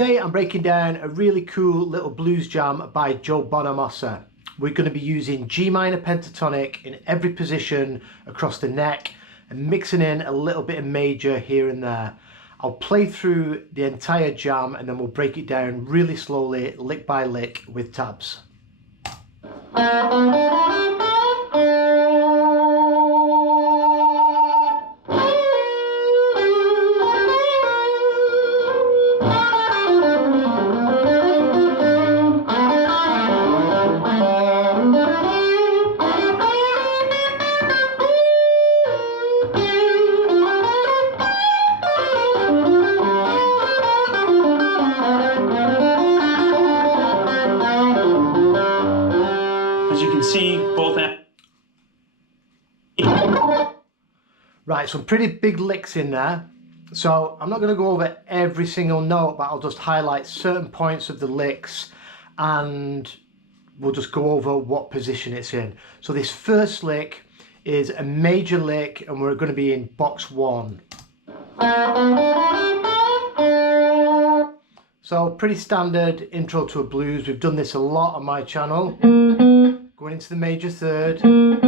Today I'm breaking down a really cool little blues jam by Joe Bonamassa. We're going to be using G minor pentatonic in every position across the neck and mixing in a little bit of major here and there. I'll play through the entire jam and then we'll break it down really slowly, lick by lick with tabs. See both. Right, some pretty big licks in there. So I'm not going to go over every single note, but I'll just highlight certain points of the licks and we'll just go over what position it's in. So this first lick is a major lick and we're going to be in box 1. So pretty standard intro to a blues. We've done this a lot on my channel. Going into the major third, and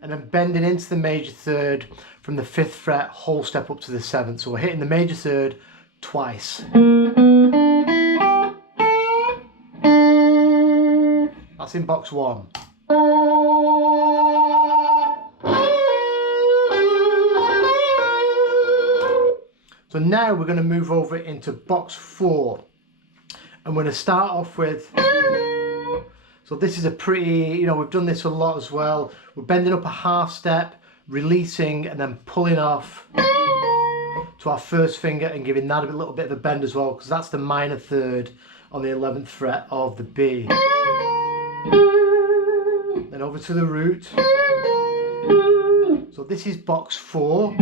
then bending into the major third from the 5th fret, whole step up to the 7th. So we're hitting the major third twice. That's in box 1. So now we're going to move over into box 4. I'm going to start off with, so this is a pretty, we've done this a lot as well. We're bending up a half step, releasing and then pulling off to our first finger and giving that a little bit of a bend as well, because that's the minor third on the 11th fret of the B. Then over to the root. So this is box 4.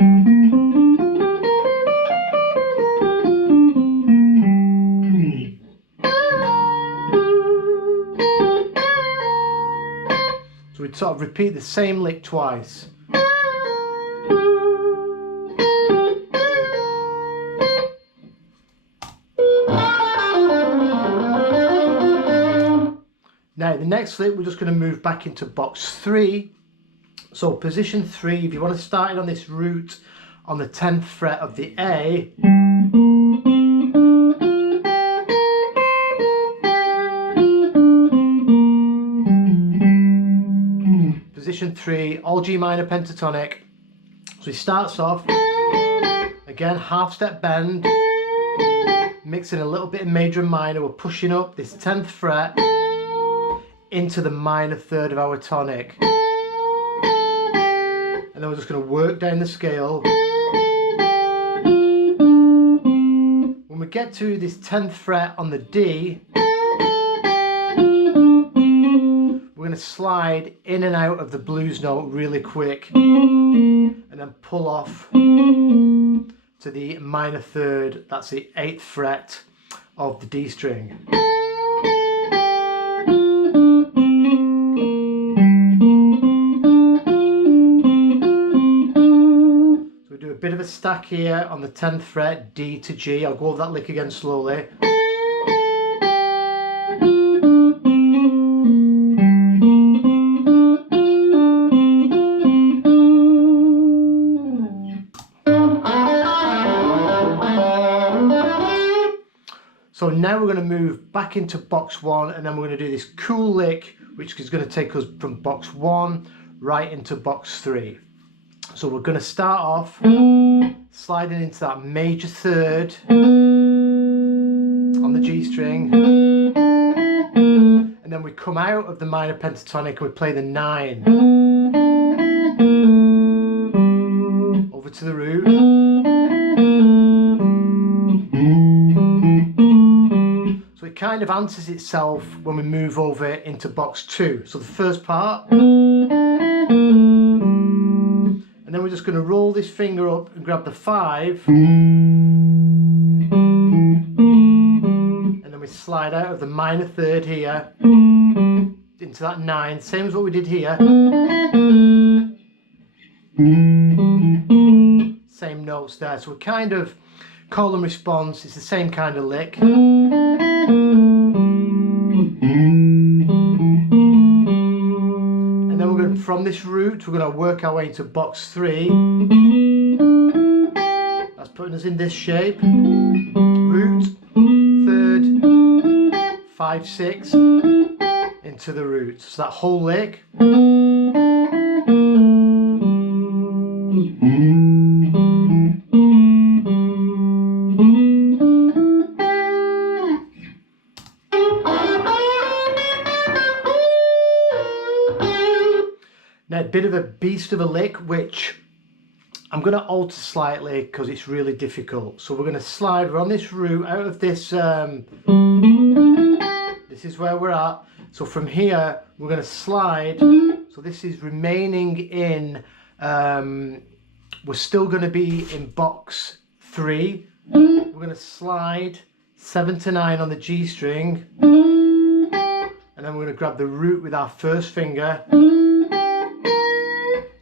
So we'd sort of repeat the same lick twice. Now the next lick we're just going to move back into box 3. So position 3, if you want to start it on this root on the 10th fret of the A, position 3, all G minor pentatonic. So he starts off, again half step bend, mixing a little bit of major and minor. We're pushing up this 10th fret into the minor third of our tonic. And then we're just going to work down the scale. When we get to this 10th fret on the D, we're going to slide in and out of the blues note really quick and then pull off to the minor third, that's the 8th fret of the D string. So we do a bit of a stack here on the 10th fret, D to G. I'll go over that lick again slowly. So now we're going to move back into box 1 and then we're going to do this cool lick which is going to take us from box 1 right into box 3. So we're going to start off sliding into that major third on the G string, and then we come out of the minor pentatonic and we play the 9 over to the root. So it kind of answers itself when we move over into box 2. So the first part, and then we're just going to roll this finger up and grab the 5, and then we slide out of the minor third here into that 9, same as what we did here. Same note. notes there. So we kind of call and response, it's the same kind of lick. From this root, we're going to work our way into box 3. That's putting us in this shape. Root, 3rd, 5, 6, into the root. So that whole lick. Now a bit of a beast of a lick, which I'm going to alter slightly because it's really difficult. So we're going to slide, we're on this root out of this, this is where we're at. So from here we're going to slide, so this is remaining in, we're still going to be in box 3. We're going to slide 7 to 9 on the G string, and then we're going to grab the root with our first finger,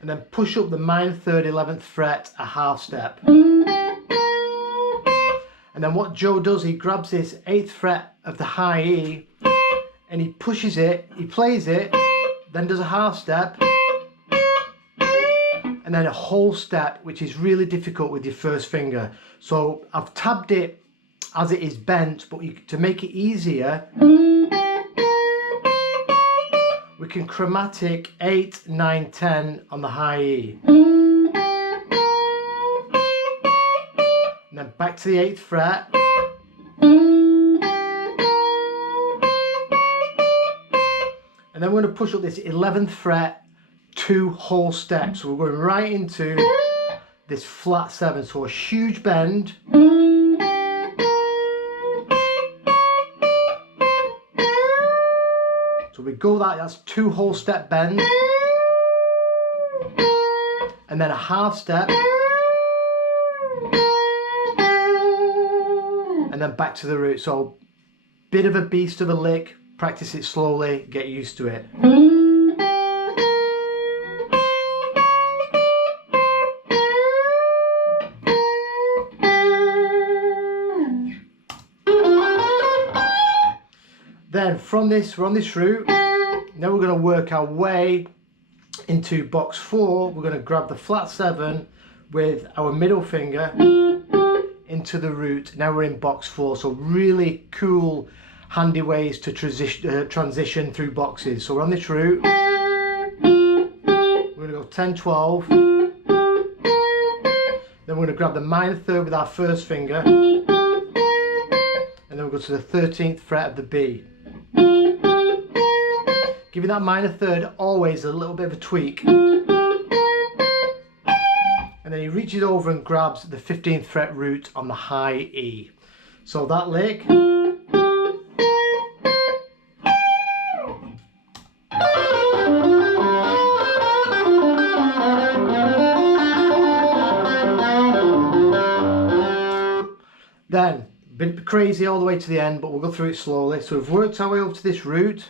and then push up the minor 3rd 11th fret a half step. And then what Joe does, he grabs this 8th fret of the high E and he pushes it, he plays it, then does a half step, and then a whole step, which is really difficult with your first finger. So I've tabbed it as it is bent, but to make it easier, we can chromatic 8, 9, 10 on the high E. And then back to the 8th fret. And then we're going to push up this 11th fret 2 whole steps. So we're going right into this flat 7. So a huge bend. So we go that's 2 whole step bends, and then a half step, and then back to the root. So bit of a beast of a lick, practice it slowly, get used to it. Then from this, we're on this root. Now we're going to work our way into box 4. We're going to grab the flat 7 with our middle finger into the root. Now we're in box 4. So really cool, handy ways to transition through boxes. So we're on this root. We're going to go 10, 12. Then we're going to grab the minor 3rd with our first finger. And then we'll go to the 13th fret of the B. Giving that minor 3rd always a little bit of a tweak. And then he reaches over and grabs the 15th fret root on the high E. So that lick. Then, a bit crazy all the way to the end, but we'll go through it slowly. So we've worked our way over to this root.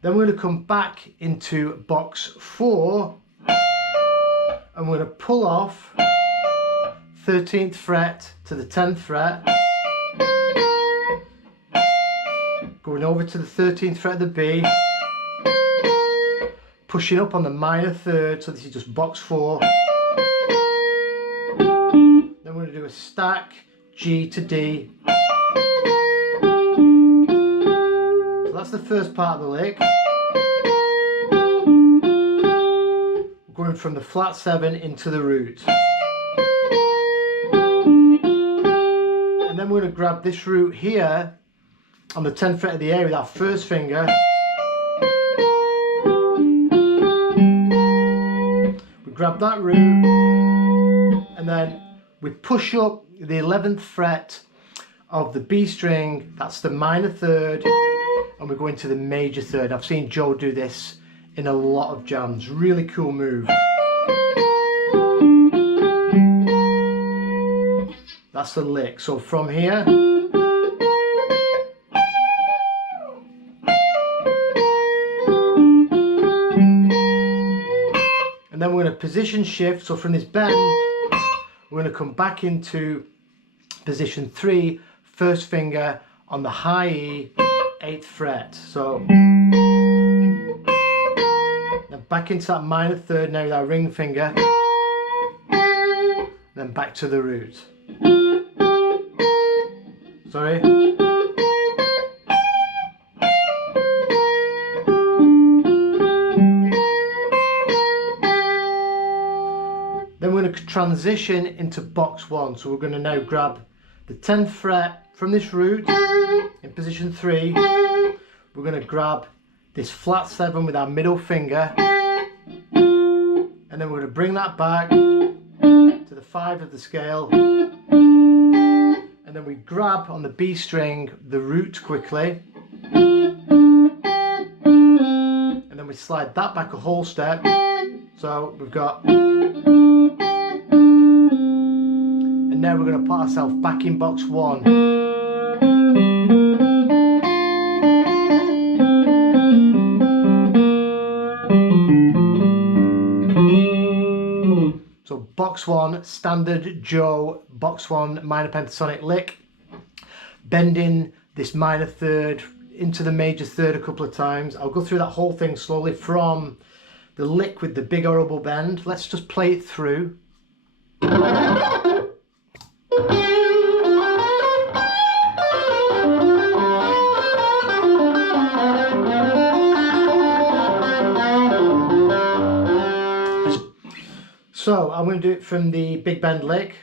Then we're going to come back into box 4, and we're going to pull off 13th fret to the 10th fret, going over to the 13th fret of the B, pushing up on the minor 3rd, so this is just box 4. Then we're going to do a stack G to D. So that's the first part of the lick. We're going from the flat 7 into the root. And then we're going to grab this root here on the 10th fret of the A with our first finger. We grab that root, and then we push up the 11th fret of the B string, that's the minor 3rd, and we go into the major 3rd. I've seen Joe do this in a lot of jams, really cool move. That's the lick. So from here, and then we're going to position shift, so from this bend we're going to come back into position 3, first finger on the high E, 8th fret. So then back into that minor third now with our ring finger, then back to the root. Sorry. Then we're going to transition into box 1. So we're going to now grab the 10th fret from this root in position 3. We're going to grab this flat 7 with our middle finger, and then we're going to bring that back to the 5 of the scale, and then we grab on the B string the root quickly, and then we slide that back a whole step. So we've got, and now we're going to put ourselves back in box 1. So box 1, standard Joe, box 1 minor pentatonic lick, bending this minor third into the major third a couple of times. I'll go through that whole thing slowly from the lick with the big horrible bend. Let's just play it through. So I'm going to do it from the big bend lick.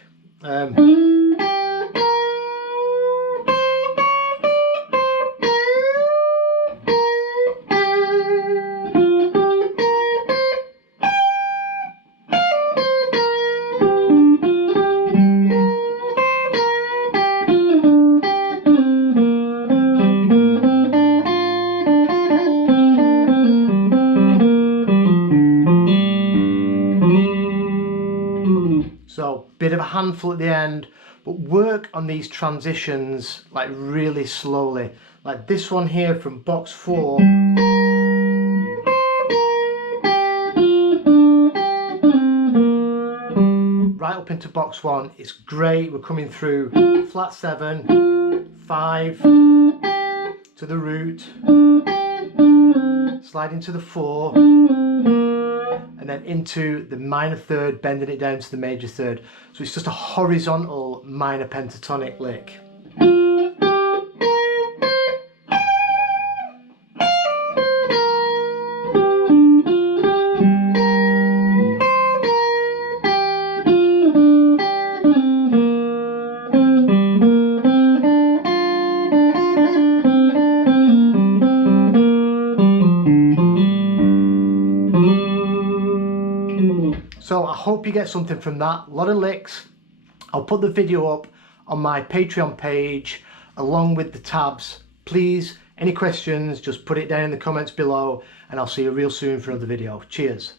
So bit of a handful at the end, but work on these transitions like really slowly. Like this one here from box 4. Right up into box 1, it's great. We're coming through flat 7, 5 to the root, slide into the 4, and then into the minor third, bending it down to the major third. So it's just a horizontal minor pentatonic lick. So I hope you get something from that. A lot of licks. I'll put the video up on my Patreon page along with the tabs. Please, any questions, just put it down in the comments below, and I'll see you real soon for another video. Cheers.